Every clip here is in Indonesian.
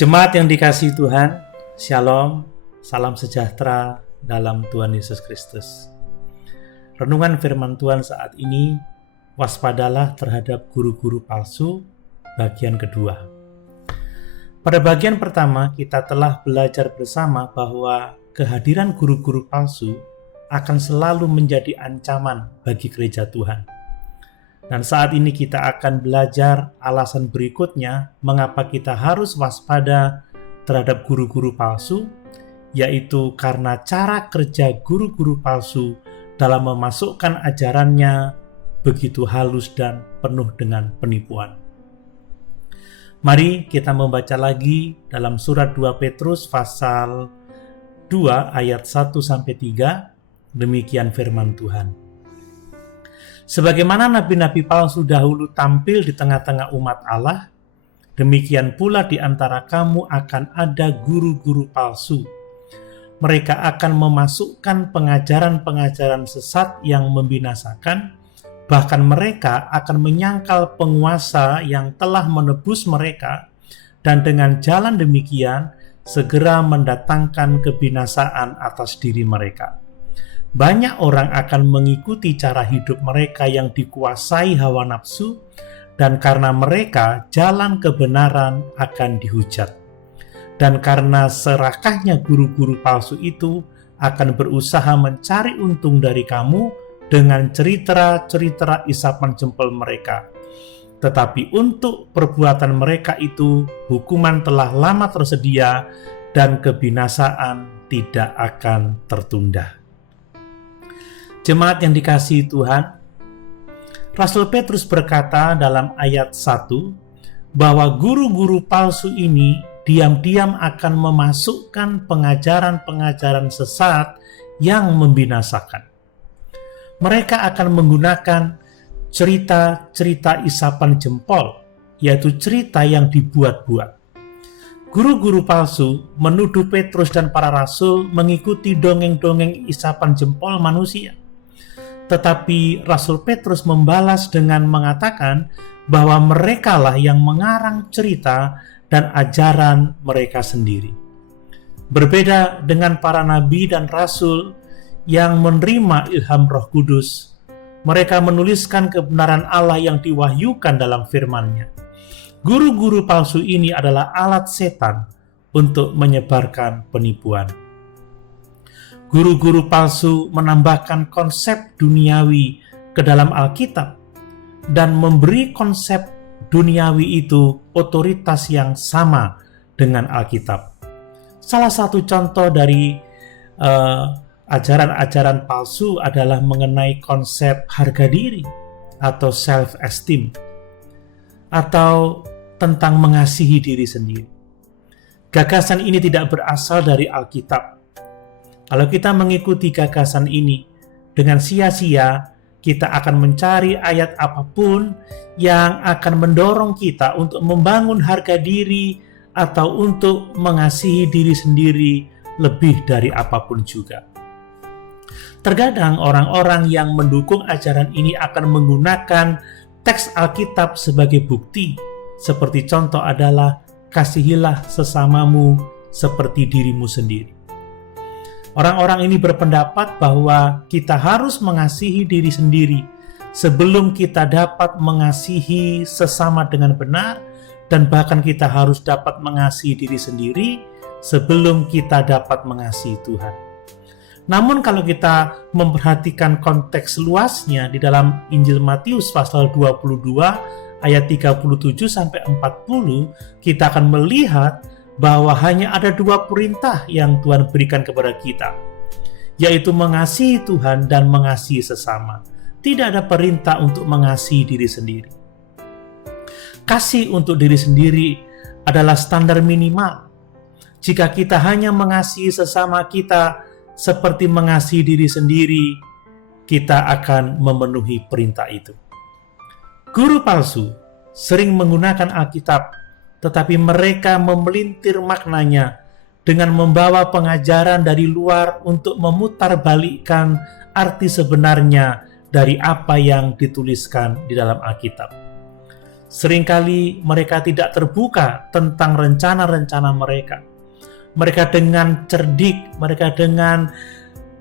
Jemaat yang dikasihi Tuhan, Shalom, salam sejahtera dalam Tuhan Yesus Kristus. Renungan firman Tuhan saat ini, waspadalah terhadap guru-guru palsu, bagian kedua. Pada bagian pertama, kita telah belajar bersama bahwa kehadiran guru-guru palsu akan selalu menjadi ancaman bagi gereja Tuhan. Dan saat ini kita akan belajar alasan berikutnya mengapa kita harus waspada terhadap guru-guru palsu, yaitu karena cara kerja guru-guru palsu dalam memasukkan ajarannya begitu halus dan penuh dengan penipuan. Mari kita membaca lagi dalam surat 2 Petrus pasal 2 ayat 1-3, demikian firman Tuhan. Sebagaimana nabi-nabi palsu dahulu tampil di tengah-tengah umat Allah, demikian pula di antara kamu akan ada guru-guru palsu. Mereka akan memasukkan pengajaran-pengajaran sesat yang membinasakan, bahkan mereka akan menyangkal penguasa yang telah menebus mereka, dan dengan jalan demikian segera mendatangkan kebinasaan atas diri mereka. Banyak orang akan mengikuti cara hidup mereka yang dikuasai hawa nafsu, dan karena mereka jalan kebenaran akan dihujat. Dan karena serakahnya guru-guru palsu itu akan berusaha mencari untung dari kamu dengan cerita-cerita isapan jempol mereka. Tetapi untuk perbuatan mereka itu hukuman telah lama tersedia dan kebinasaan tidak akan tertunda. Jemaat yang dikasihi Tuhan, Rasul Petrus berkata dalam ayat 1 bahwa guru-guru palsu ini diam-diam akan memasukkan pengajaran-pengajaran sesat yang membinasakan. Mereka akan menggunakan cerita-cerita isapan jempol, yaitu cerita yang dibuat-buat. Guru-guru palsu menuduh Petrus dan para rasul mengikuti dongeng-dongeng isapan jempol manusia. Tetapi Rasul Petrus membalas dengan mengatakan bahwa merekalah yang mengarang cerita dan ajaran mereka sendiri. Berbeda dengan para nabi dan rasul yang menerima ilham Roh Kudus, mereka menuliskan kebenaran Allah yang diwahyukan dalam firman-Nya. Guru-guru palsu ini adalah alat setan untuk menyebarkan penipuan. Guru-guru palsu menambahkan konsep duniawi ke dalam Alkitab dan memberi konsep duniawi itu otoritas yang sama dengan Alkitab. Salah satu contoh dari ajaran-ajaran palsu adalah mengenai konsep harga diri atau self-esteem, atau tentang mengasihi diri sendiri. Gagasan ini tidak berasal dari Alkitab. Kalau kita mengikuti gagasan ini dengan sia-sia, kita akan mencari ayat apapun yang akan mendorong kita untuk membangun harga diri atau untuk mengasihi diri sendiri lebih dari apapun juga. Terkadang orang-orang yang mendukung ajaran ini akan menggunakan teks Alkitab sebagai bukti, seperti contoh adalah kasihilah sesamamu seperti dirimu sendiri. Orang-orang ini berpendapat bahwa kita harus mengasihi diri sendiri sebelum kita dapat mengasihi sesama dengan benar, dan bahkan kita harus dapat mengasihi diri sendiri sebelum kita dapat mengasihi Tuhan. Namun kalau kita memperhatikan konteks luasnya di dalam Injil Matius pasal 22 ayat 37-40, kita akan melihat bahwa hanya ada 2 perintah yang Tuhan berikan kepada kita, yaitu mengasihi Tuhan dan mengasihi sesama. Tidak ada perintah untuk mengasihi diri sendiri. Kasih untuk diri sendiri adalah standar minimal. Jika kita hanya mengasihi sesama kita seperti mengasihi diri sendiri, kita akan memenuhi perintah itu. Guru palsu sering menggunakan Alkitab, tetapi mereka memelintir maknanya dengan membawa pengajaran dari luar untuk memutarbalikkan arti sebenarnya dari apa yang dituliskan di dalam Alkitab. Seringkali mereka tidak terbuka tentang rencana-rencana mereka. Mereka dengan cerdik, mereka dengan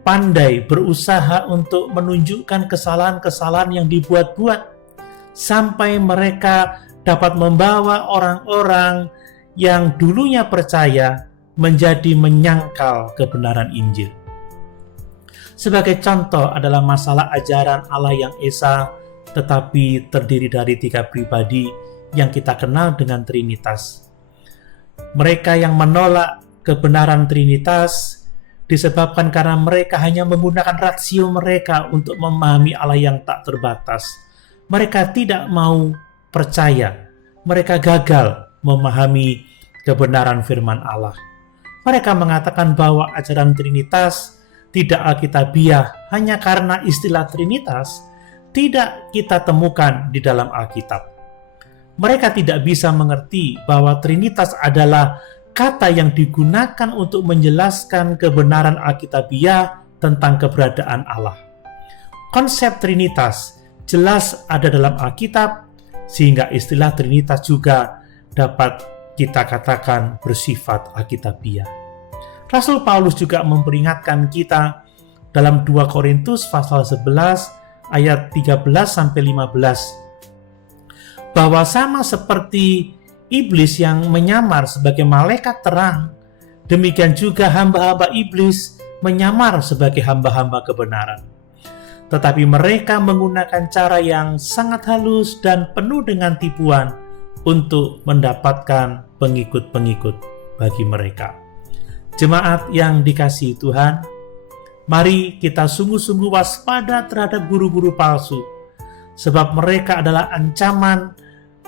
pandai berusaha untuk menunjukkan kesalahan-kesalahan yang dibuat-buat, sampai mereka dapat membawa orang-orang yang dulunya percaya menjadi menyangkal kebenaran Injil. Sebagai contoh adalah masalah ajaran Allah yang esa, tetapi terdiri dari 3 pribadi yang kita kenal dengan Trinitas. Mereka yang menolak kebenaran Trinitas disebabkan karena mereka hanya menggunakan rasio mereka untuk memahami Allah yang tak terbatas. Mereka tidak mau percaya, mereka gagal memahami kebenaran firman Allah. Mereka mengatakan bahwa ajaran Trinitas tidak alkitabiah hanya karena istilah Trinitas tidak kita temukan di dalam Alkitab. Mereka tidak bisa mengerti bahwa Trinitas adalah kata yang digunakan untuk menjelaskan kebenaran alkitabiah tentang keberadaan Allah. Konsep Trinitas jelas ada dalam Alkitab, sehingga istilah Trinitas juga dapat kita katakan bersifat alkitabiah. Rasul Paulus juga memperingatkan kita dalam 2 Korintus pasal 11 ayat 13-15 bahwa sama seperti iblis yang menyamar sebagai malaikat terang, demikian juga hamba-hamba iblis menyamar sebagai hamba-hamba kebenaran. Tetapi mereka menggunakan cara yang sangat halus dan penuh dengan tipuan untuk mendapatkan pengikut-pengikut bagi mereka. Jemaat yang dikasihi Tuhan, mari kita sungguh-sungguh waspada terhadap guru-guru palsu, sebab mereka adalah ancaman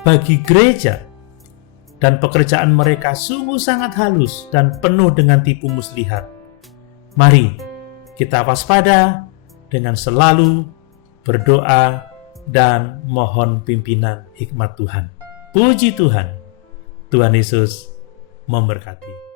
bagi gereja, dan pekerjaan mereka sungguh sangat halus dan penuh dengan tipu muslihat. Mari kita waspada dengan selalu berdoa dan mohon pimpinan hikmat Tuhan. Puji Tuhan, Tuhan Yesus memberkati.